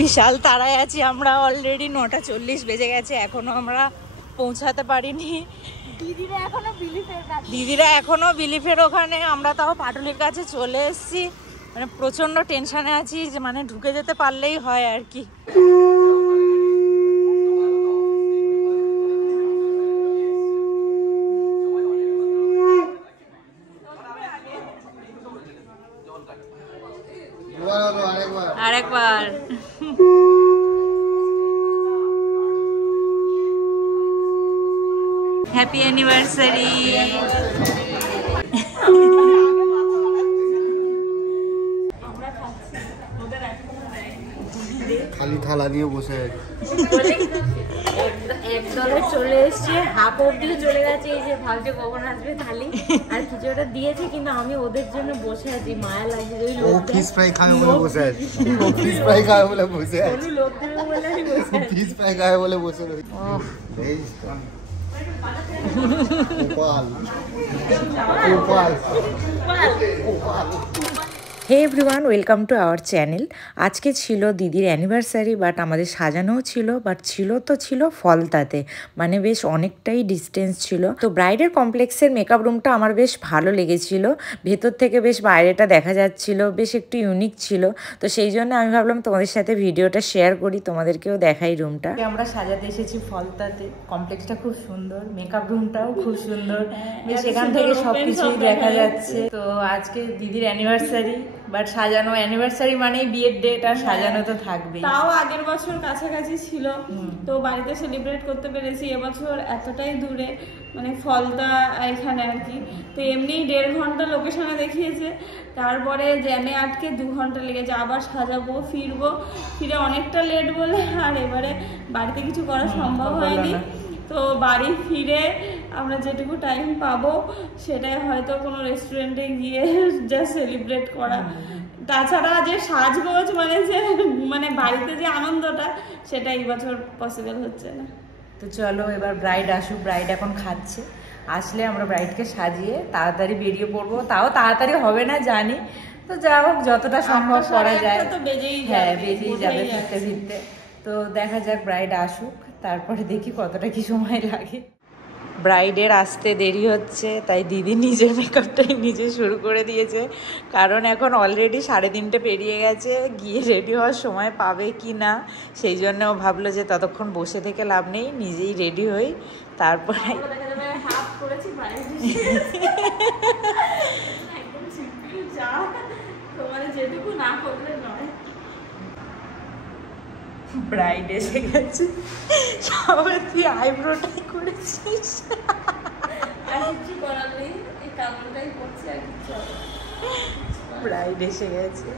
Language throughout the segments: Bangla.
বিশাল তাড়ায় আছি আমরা, অলরেডি 9:40 বেজে গেছে, এখনো আমরা পৌঁছাতে পারিনি। দিদিরা এখনো বিলিফের ওখানে, আমরা তাও পাটুলির কাছে চলে এসেছি। মানে প্রচন্ড টেনশনে আছি যে মানে ঢুকে যেতে পারলেই হয় আর কি। আরেকবার হ্যাপি অ্যানিভার্সারি। খালি থালা নিয়ে বসে একদলে চলে এসছে, হাফ অব্দি চলে গেছে। এই যে ভাবছে কখন আসবে থালি, আর কিছুটা দিয়েছে, কিন্তু আমি ওদের জন্য বসে আছি, মায়া লাগছে। ওই লোক ফিশ ফ্রাই খাবে বলে বসে আছে, ফিশ ফ্রাই খাবে বলে বসে আছে, লোক দেবে বলে আমি বসে আছি। ফিশ ফ্রাই খাবে বলে বসে রয়েছে। Gopal Gopal Gopal. Hey everyone, welcome to our channel. আজকে ছিল দিদির অ্যানিভার্সারি, বাট আমাদের সাজানোও ছিল, বাট ছিল ফলতাতে, মানে বেশ অনেকটাই ডিস্টেন্স ছিল। তো ব্রাইডের কমপ্লেক্সের মেকআপ রুমটা আমার বেশ ভালো লেগেছিল, ভেতর থেকে বেশ বাইরেটা দেখা যাচ্ছিল, বেশ একটু ইউনিক ছিল। তো সেই জন্য আমি ভাবলাম তোমাদের সাথে ভিডিওটা শেয়ার করি, তোমাদেরকেও দেখাই রুমটা। আমরা সাজাতে এসেছি ফলতাতে, কমপ্লেক্সটা খুব সুন্দর, মেকআপ রুমটাও খুব সুন্দর, বেশ এখান থেকে সবকিছুই দেখা যাচ্ছে। তো আজকে দিদির অ্যানিভার্সারি, বাট সাজানো অ্যানিভার্সারি মানেই বিয়ের ডেট, আর সাজানো তো থাকবেই। তাও আগের বছর কাছাকাছি ছিল, তো বাড়িতে সেলিব্রেট করতে পেরেছি। এবছর এতটাই দূরে, মানে ফলতা এখানে আর কি। তো এমনি 1.5 ঘন্টা লোকেশনে দেখিয়েছে, তারপরে জ্যামে আটকে 2 ঘন্টা লেগেছে। আবার সাজাবো, ফিরে অনেকটা লেট বলে আর এবারে বাড়িতে কিছু করা সম্ভব হয়নি। তো বাড়ি ফিরে আমরা যেটুকু টাইম পাবো সেটাই হয়তো কোনো রেস্টুরেন্টে গিয়ে জাস্ট সেলিব্রেট করা। তাছাড়া যে সাজগোজ মানে বাড়িতে যে আনন্দটা, সেটা এই বছর পসিবল হচ্ছে না। তো চলো এবার ব্রাইড আসুক, ব্রাইড এখন খাচ্ছে, আসলে আমরা ব্রাইডকে সাজিয়ে তাড়াতাড়ি বেরিয়ে পড়বো। তাও তাড়াতাড়ি হবে না জানি, তো যা হোক যতটা সম্ভব করা যায়। তো বেজেই যাবে ফিরতে ফিরতে। তো দেখা যাক ব্রাইড আসুক, তারপরে দেখি কতটা কি সময় লাগে। ব্রাইডের আসতে দেরি হচ্ছে, তাই দিদি নিজের মেকআপটাই নিজে শুরু করে দিয়েছে, কারণ এখন অলরেডি 3:30 পেরিয়ে গেছে, গিয়ে রেডি হওয়ার সময় পাবে কি না, সেই জন্য ও ভাবলো যে ততক্ষণ বসে থেকে লাভ নেই, নিজেই রেডি হই, তারপরে যেটুকু না করলে নয়। ব্রাইড এসে গেছে, সবাই তুই আইব্রোটাই করেছিস, আর কিছু করার নেই, এই কারণটাই করছি আর কিছু। ব্রাইড এসে গেছে।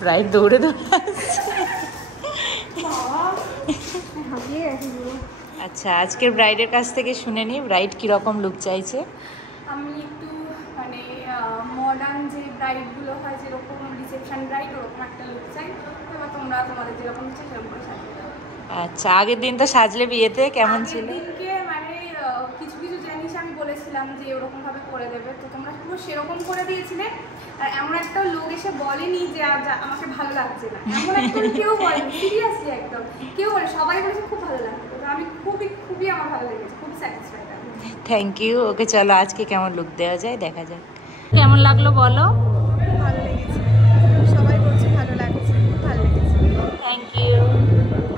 ব্রাইড দৌড়ে আসছে। আচ্ছা, আজকের ব্রাইডের কাছ থেকে শুনে নি ব্রাইড কিরকম লুক চাইছে। আমি একটু মানে মডার্ন যে ব্রাইডগুলো হয়, যেরকম রিসেপশন ব্রাইড, ওরকম একটা লুক চাই। এবার তোমরা তোমাদের যেরকম ইচ্ছে সেরকম করে সাজিয়ে দাও। আচ্ছা, আগের দিন তো সাজলে বিয়েতে কেমন ছিল? দিনকে মানে কিছু কিছু জিনিস আমি বলেছিলাম যে ওরকম ভাবে করে দেবে, তো তোমরা পুরো সেরকম করে দিয়েছিলে। আর এমন একটা লোক এসে বলেনি যে আমাকে ভালো লাগছে না, এমন একটা কেউ বলেনি, সিরিয়াসলি একদম কেউ বলে, সবাই বলেছে খুব ভালো লাগছে। তো আমি খুবই আমার ভালো লেগেছে, খুব স্যাটিসফাইড আমি। Thank you. ওকে চলো আজকে কেমন লুক দেওয়া যায় দেখা যাক। কেমন লাগলো বলো? ভালো লেগেছে, সবাই বলছে ভালো লাগছে, ভালো লেগেছে। Thank you.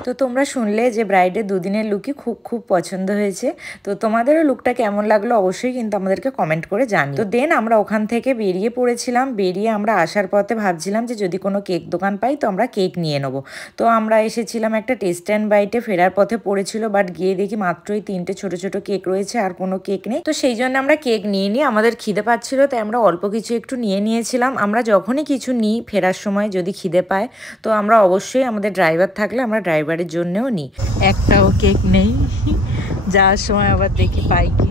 তো তোমরা শুনলে যে ব্রাইডের দুদিনের লুকই খুব পছন্দ হয়েছে। তো তোমাদেরও লুকটা কেমন লাগলো অবশ্যই কিন্তু আমাদেরকে কমেন্ট করে জানিও। তো দেন আমরা ওখান থেকে বেরিয়ে পড়েছিলাম। বেরিয়ে আমরা আসার পথে ভাবছিলাম যে যদি কোনো কেক দোকান পাই তো আমরা কেক নিয়ে নেবো। তো আমরা এসেছিলাম একটা টেস্ট অ্যান্ড বাইটে, ফেরার পথে পড়েছিল, বাট গিয়ে দেখি মাত্রই 3টে ছোট কেক রয়েছে, আর কোনো কেক নেই। তো সেই জন্য আমরা কেক নিয়ে নিই, আমাদের খিদে পাচ্ছিল, তাই আমরা অল্প কিছু একটু নিয়ে নিয়েছিলাম। আমরা যখনই কিছু নিই ফেরার সময় যদি খিদে পায়, তো আমরা অবশ্যই আমাদের ড্রাইভার থাকলে আমরা ড্রাইভারের জন্যও নিই। একটাও কেক নেই, যাওয়ার সময় আবার দেখি পাই কি।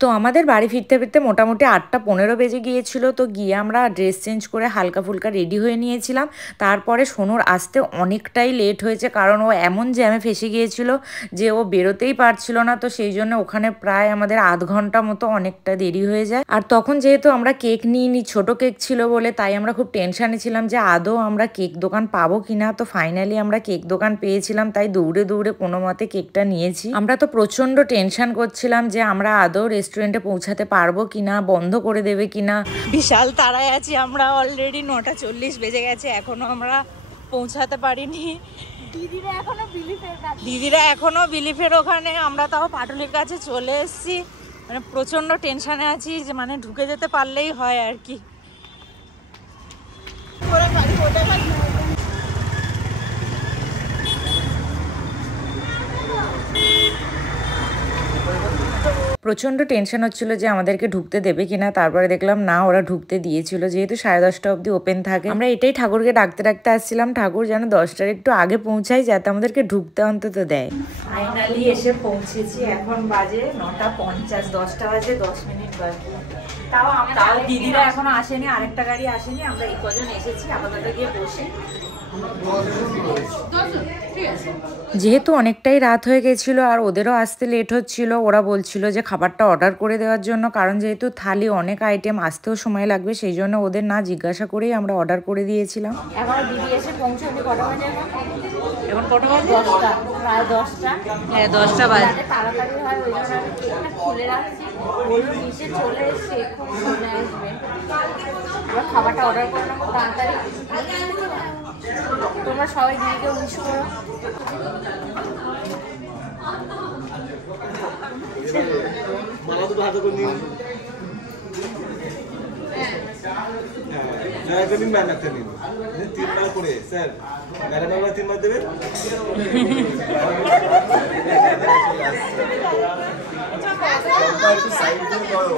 তো আমাদের বাড়ি ফিরতে ফিরতে মোটামুটি 8:15 বেজে গিয়েছিল। তো গিয়ে আমরা ড্রেস চেঞ্জ করে হালকা ফুলকা রেডি হয়ে নিয়েছিলাম। তারপরে সোনুর আসতে অনেকটাই লেট হয়েছে, কারণ ও এমন জ্যামে ফেসে গিয়েছিল যে ও বেরোতেই পারছিল না। তো সেই জন্য ওখানে প্রায় আমাদের আধ ঘন্টা মতো অনেকটা দেরি হয়ে যায়। আর তখন যেহেতু আমরা কেক নিইনি, ছোট কেক ছিল বলে, তাই আমরা খুব টেনশনে ছিলাম যে আদৌ আমরা কেক দোকান পাবো কিনা। তো ফাইনালি আমরা কেক দোকান পেয়েছিলাম, তাই দৌড়ে দৌড়ে কোনো মতে কেকটা নিয়েছি। আমরা তো প্রচন্ড টেনশন করছিলাম যে আমরা আদৌ রেস্টুরেন্টে পৌঁছাতে পারবো কিনা, বন্ধ করে দেবে কিনা। বিশাল তাড়ায় আছি আমরা, অলরেডি 9:40 বেজে গেছে, এখনো আমরা পৌঁছাতে পারিনি। দিদিরা এখনো বিলিফের ওখানে, আমরা তাও পাটুলির কাছে চলে এসেছি। মানে প্রচন্ড টেনশনে আছি যে মানে ঢুকে যেতে পারলেই হয় আর কি। প্রচণ্ড টেনশন হচ্ছিল যে আমাদেরকে ঢুকতে দেবে কিনা। তারপরে দেখলাম না, ওরা ঢুকতে দিয়েছিল, যেহেতু 10:30 অবধি ওপেন থাকে। আমরা এটাই ঠাকুরকে ডাকতে ডাকতে আসছিলাম, ঠাকুর যেন 10টার একটু আগে পৌঁছাই, যাতে আমাদেরকে ঢুকতে অন্তত দেয়। ফাইনালি এসে পৌঁছেছি, এখন বাজে 9:50, 10টা বাজে 10 মিনিট বাকি। তাও দিদিরা এখনো আসেনি, আরেকটা গাড়ি আসেনি, আমরা এই কজন এসেছি। আপাতত গিয়ে বসে, যেহেতু অনেকটাই রাত হয়ে গেছিলো আর ওদেরও আসতে লেট হচ্ছিল, ওরা বলছিল যে খাবারটা অর্ডার করে দেওয়ার জন্য, কারণ যেহেতু থালি অনেক আইটেম, আসতেও সময় লাগবে, সেই জন্য ওদের না জিজ্ঞাসা করেই আমরা অর্ডার করে দিয়েছিলাম। এখন দিদি এসে পৌঁছাবে কটা বাজে? এখন কটা বাজে? 10টা, প্রায় 10টা। হ্যাঁ 10টা বাজে। তাড়াতাড়ি হয়, ওই জন্য আমি কেকটা খুলে রাখছি। নিচে চলে এসে এখন চলে আসবে, এবার খাবারটা অর্ডার করে নেবো তাড়াতাড়ি। তোমরা সবাই দিদিকে উইশ করো। মালা দুটো হাতে করে নিন। হ্যাঁ একটা নিন, ম্যাম একটা নিন, 3বার করে। স্যার ম্যাডাম আমরা 3বার দেবেন। সাইড দিয়ে করো।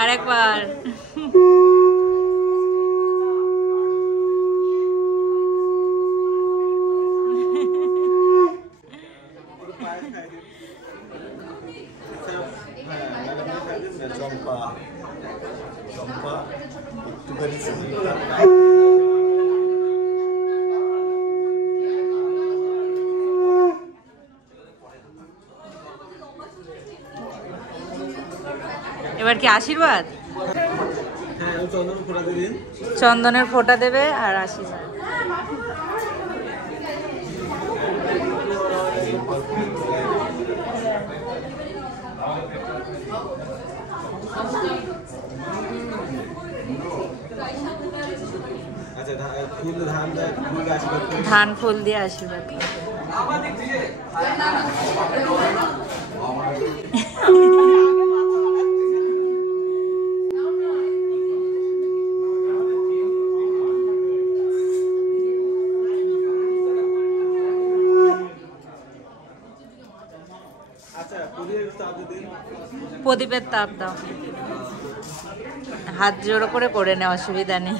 আরেকবার চম্পা চম্পা একটুখানি এবার কি আশীর্বাদ? চন্দনের ফোঁটা দেবে আর আশীর্বাদ। ধান ফুল দিয়ে আশীর্বাদ। প্রদীপের তাপ দাও, হাত জোড়ো করে করে নে, অসুবিধা নেই।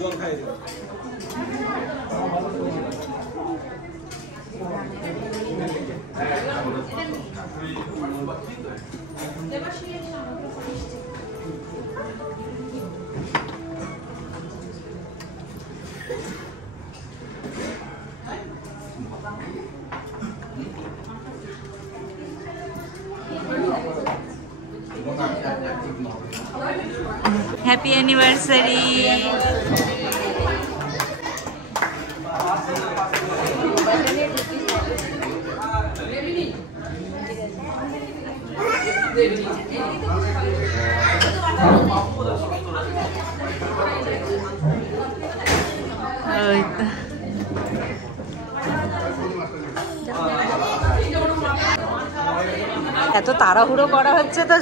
জল খাই দিন। Happy anniversary. এত তাড়াহুড়ো করা হচ্ছে তো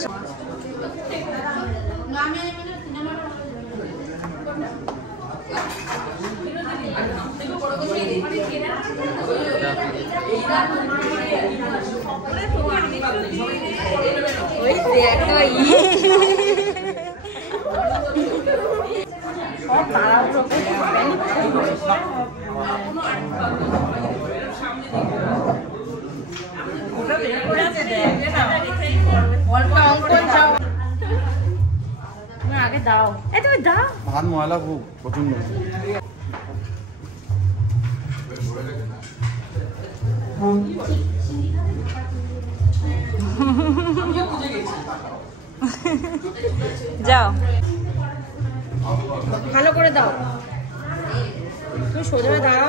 আগে দাও, তুমি দাও। ভাত ময়লা খুব প্রচন্ড। যাও, ভালো করে দাও। তুমি সোজা দাও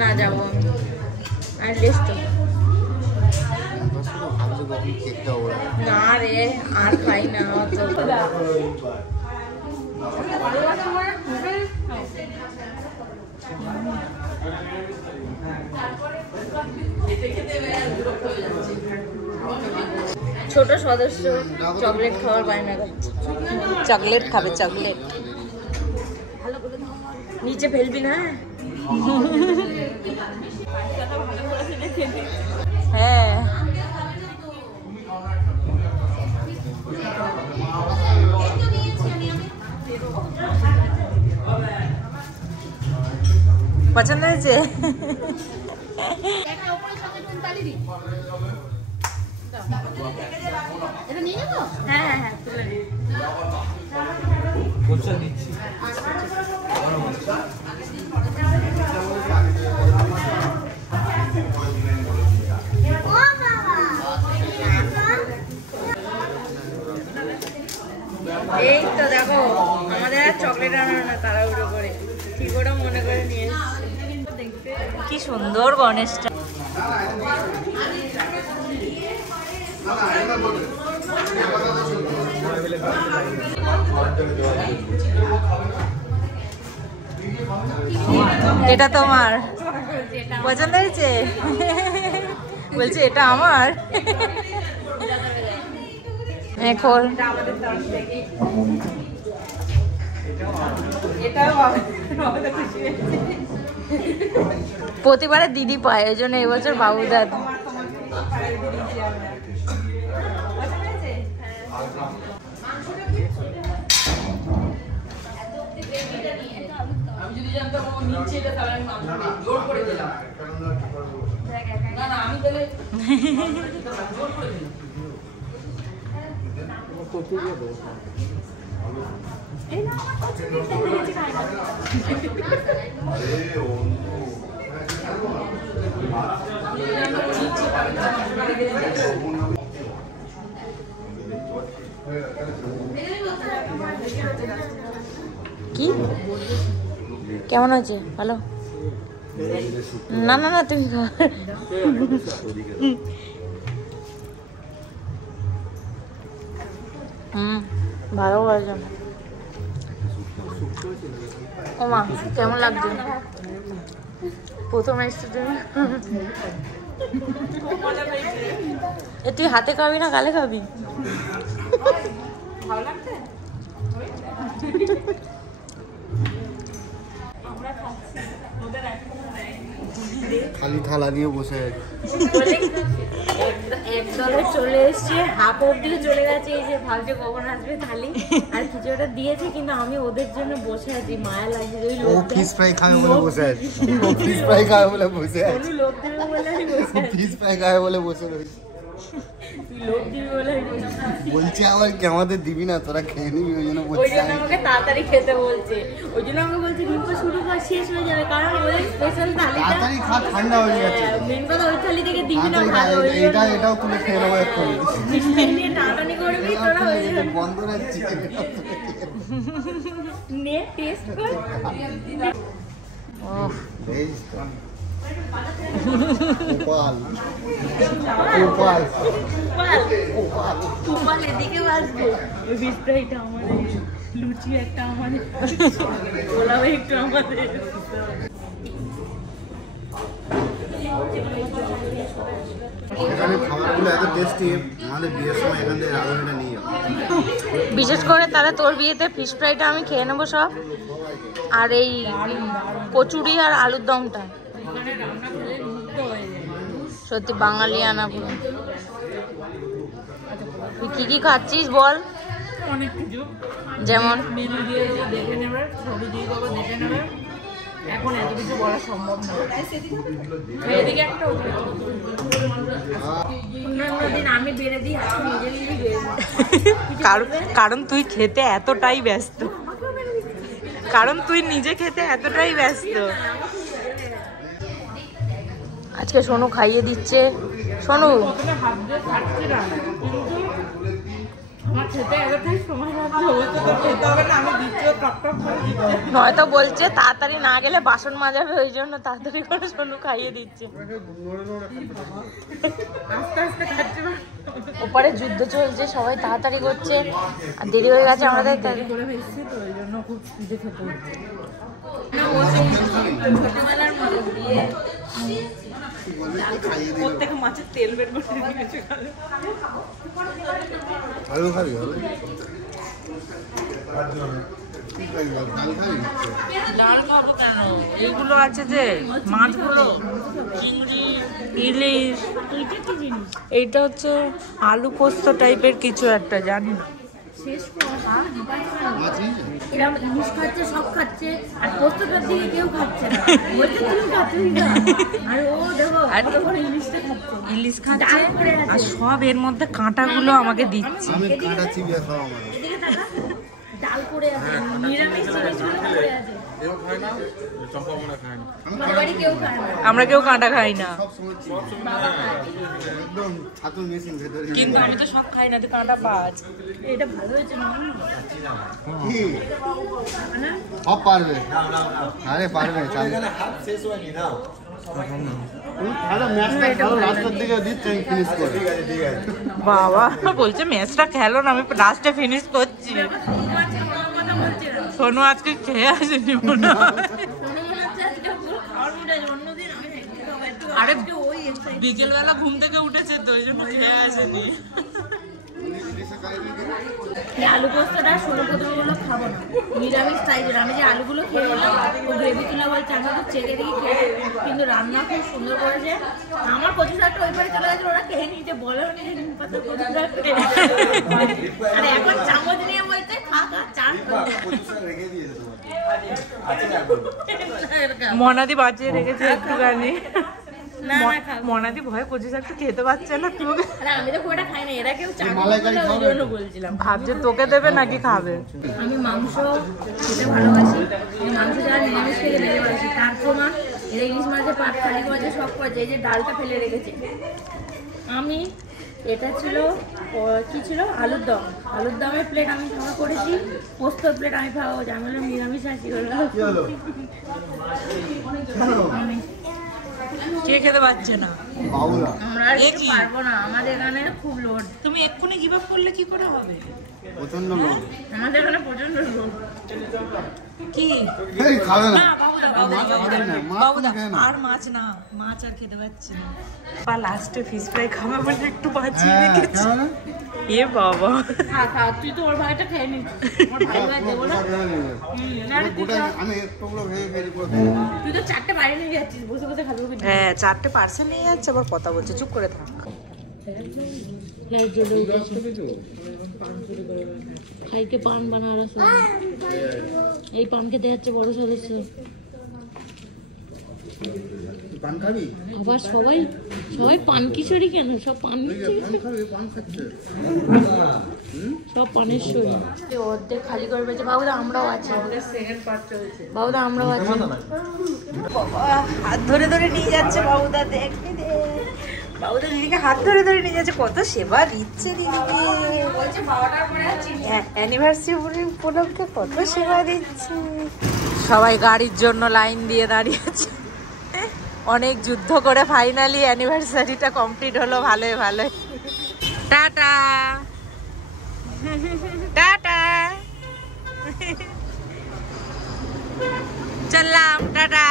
না, যাবো আর লেস্ট না রে, আর খাই না। ছোট সদস্য চকলেট খাওয়ার বায়না করছে। চকলেট খাবে, চকলেট। নিচে ফেলবি না। হ্যাঁ, পছন্দ হয়েছে? হ্যাঁ হ্যাঁ হ্যাঁ, তুলে নিই। এই তো দেখো, আমাদের আর চকলেট আনানো না, তাড়াহুড়ো করে ঠিক ওটা মনে করে নিয়ে এসেছে। কি সুন্দর গণেশটা। এটা তোমার পছন্দ হয়েছে? বলছে এটা আমার। এখন প্রতিবারে দিদি পায়, ওই জন্য এবছর বাবুদাদ। আমি যদি জানতাম ও নিচে এটা, তাহলে আমি জোর করে দিলাম। না না, আমি তাহলে জোর করে দিলাম। কি কেমন আছে? ভালো? না না না, তুমি খাও। ভালো হয়েছে। ও মা, কেমন লাগছে প্রথম এসেছে তুমি? তুই হাতে খাবি না গালে খাবি? ভালো লাগছে। খালি থালা নিয়ে বসে একদলে চলে এসছে, হাফ অব্দি চলে গেছে। এই যে ভাবছে কখন আসবে থালি, আর কিছুটা দিয়েছে, কিন্তু আমি ওদের জন্য বসে আছি। মায়া লাগছে। ওই লোক ফিশ ফ্রাই খাবে বলে বসে আছে, ফিশ ফ্রাই খাবে বলে বসে আছে, লোক দিবে বলে আমি বসে আছি। ফিশ ফ্রাই খাবে বলে বসে রয়েছে। লোক দিবে বলে আমি বসে আছি। বলছে আবার কি আমাদের দিবি না, তোরা খেয়ে নিবি, ওই জন্য ওই বলছে। জন্য আমাকে তাড়াতাড়ি খেতে বলছে, ওই জন্য আমাকে বলছে রিম্পা শুরু কর, শেষ হয়ে যাবে। কারণ ওই স্পেশাল থালিটা তাড়াতাড়ি খা, ঠান্ডা হয়ে যাচ্ছে। মেন কথা, ওই থালি থেকে দিবি না, তাড়াতাড়ি ভালো। খা, এটা এটাও তুলে খেয়ে নেবো এক্ষুনি। নিয়ে টাটানি করবি তোরা, ওই জন্য বন্ধ রাখছি। নে টেস্ট কর। গোপাল গোপাল গোপাল এদিকেও আসবে। ওই ফিশ ফ্রাইটা আমাদের, লুচি একটা আমাদের, পোলাও একটু আমাদের। এখানে খাবারগুলো এত টেস্টি, আমাদের বিয়ের সময় এখান থেকে রাঁধুনিটা নিয়ে যাবো। বিশেষ করে তাহলে তোর বিয়েতে ফিশ ফ্রাইটা আমি খেয়ে নেবো সব, আর এই কচুরি আর আলুর দমটা সত্যি বাঙালি আনা পুরো। তুই কি কি খাচ্ছিস বল? অনেক কিছু, যেমন মেনু দিয়ে দেখে নেবে, ছবি দিয়ে দেবো, দেখে নেবে। এখন এত কিছু বলা সম্ভব না। এদিকে একটা অন্যান্য দিন আমি বেড়ে দিই, আজকে নিজে নিজেই বেড়ে দিই। কারণ তুই খেতে এতটাই ব্যস্ত, কারণ তুই নিজে খেতে এতটাই ব্যস্ত। আজকে সোনু খাইয়ে দিচ্ছে। সোনু হাত দিয়ে খাচ্ছি না, কিন্তু আমার খেতে এতটাই সময় লাগছে, হয়তো তো খেতে হবে না, আমি দিচ্ছি টপ টপ করে দিচ্ছি। হয়তো বলছে তাড়াতাড়ি না গেলে বাসন মাজাবে, ওই জন্য তাড়াতাড়ি করে সোনু খাইয়ে দিচ্ছে। আস্তে আস্তে খাচ্ছি না, ওপারে যুদ্ধ চলছে, সবাই তাড়াতাড়ি করছে আর দেরি হয়ে গেছে আমাদের। করে এসেছি তো ওই জন্য খুব স্পিডে খেতে হচ্ছে। ছোটবেলার মতো দিয়ে প্রত্যেক মাছের তেল বের করে নিয়েছে। আলু খাবি? ডাল খাবি? ডাল খাবো কেন? এইগুলো আছে যে মাছগুলো, চিংড়ি, ইলিশ, এইটা হচ্ছে আলু পোস্ত টাইপের কিছু একটা, জানি না। এরকম ইলিশ খাচ্ছে, সব খাচ্ছে, আর পোস্তটার দিকে কেউ খাচ্ছে না, বলছে তুমি খাচ্ছিস না, আর ও দেখো ইলিশটা খাচ্ছে, ইলিশ খাচ্ছে আর সব এর মধ্যে কাঁটাগুলো আমাকে দিচ্ছে। আমি কাঁটা চিবিয়ে খাওয়া আমার। ডাল করে আছে, নিরামিষ জিনিসগুলো করে আছে, বাড়ি কেউ খায় না, আমরা কেউ কাঁটা খাই না, সব সময় একদম ছাতু মেশিন ভেতরে। কিন্তু আমি তো সব খাই না, তো কাঁটা পাঁচ। এটা ভালো হয়েছে না? কি সব পারবে? আরে পারবে, লাস্টের দিকে দিচ্ছে ফিনিশ করে। বাবা বলছে ম্যাচটা খেলো না, আমি লাস্টে ফিনিশ করছি। সোনু আজকে খেয়ে আসেনি মনে হয়। আরে বিকেলবেলা ঘুম থেকে উঠেছে তো, ওই জন্য খেয়ে আসেনি। এই আলু পোস্তটা ষোলো প্রথমগুলো খাবো না, নিরামিষ টাইপের। আমি যে আলুগুলো খেয়ে নিলাম, ও গ্রেভি তুলা বলছে, আমি তো চেকে দিয়ে খেয়ে, কিন্তু রান্না খুব সুন্দর করেছে। আমার কচু শাকটা ওই পারে চলে গেছে, ওরা খেয়ে নিয়েছে, বলে যে নিম পাতা কচু শাক, আর এখন চামচ নিয়ে বলছে খা খা, চাষ মনাদি বাঁচিয়ে রেখেছে একটুখানি। না না খাবো। মনাদি ভয় কচু শাকটা খেতে পারছে না, তোকে আরে আমি তো খুব একটা খাই না, এরা কেউ চাষ মালাইকারি ওই খাবে? জন্য বলছিলাম। ভাবছে তোকে দেবে নাকি খাবে। আমি মাংস খেতে ভালোবাসি, এই মাংস যারা নিরামিষ খেতে ভালোবাসি, তার প্রমাণ এরা ইলিশ মাছের পাট খালি করেছে, সব করেছে। এই যে ডালটা ফেলে রেখেছে। আমি এটা ছিল কি ছিল, আলুর দম। আলুর দমের প্লেট আমি খাওয়া করেছি, পোস্তর প্লেট আমি খাওয়া করেছি। আমি হলাম নিরামিষ আসি করলাম। কে খেতে পারছে না? বাউলা আমরা আর খেতে পারবো না, আমাদের এখানে খুব লোড। তুমি এক্ষুনি গিভ আপ করলে কি করে হবে? প্রচন্ড লোক। আমাদের এখানে প্রচন্ড লোড। কি এই খাবে না, বাবুদা, মাছ খাবে না, মাছ বাবুদা, খাবে না। আর মাছ না, মাছ আর খেতে পাচ্ছি না। বা লাস্টে ফিশ ফ্রাই খাবে বলে একটু বাঁচিয়ে হ্যাঁ, রেখেছি। খাবে না? এ বাবা, খা খা, তুই তো ওর ভাইটা খেয়ে নিচ্ছিস, ওর ভাই ভাই দেবো না। আমি একটুগুলো ভেঙে ফেলি পুরো খেয়ে নেবো। তুই তো চারটে বাইরে নিয়ে যাচ্ছিস, বসে বসে খাবি। হ্যাঁ 4টে পার্সেল নিয়ে যাচ্ছে, আবার কথা বলছে, চুপ করে থাক। খাইকে পান বানার এই পান খেতে যাচ্ছে বড় সদস্য। পান খাবি? আবার সবাই সবাই পান কিশোরী কেন, সব পান পান খাবি? পান খাচ্ছে। সব পানেশ্বরী। অর্ধেক খালি করে পেয়েছে। বাবুদা আমরাও আছি, বাবুদা আমরাও আছি। বাবা হাত ধরে ধরে নিয়ে যাচ্ছে বাবুদা, দেখবি দে বাবুদা দিদিকে হাত ধরে ধরে নিয়ে যাচ্ছে, কত সেবা দিচ্ছে দিদিকে। অ্যানিভার্সারি উপলক্ষে কত সেবা দিচ্ছে। সবাই গাড়ির জন্য লাইন দিয়ে দাঁড়িয়েছে, অনেক যুদ্ধ করে ফাইনালি অ্যানিভার্সারিটা কমপ্লিট হলো ভালোই ভালোই। টাটা টাটা, চললাম, টাটা।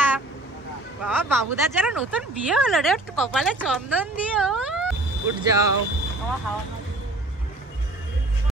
বাবা বাবুদার যারা নতুন বিয়ে হলো রে, কপালে চন্দন দিয়ে। উঠ যাও। আমার হাওয়া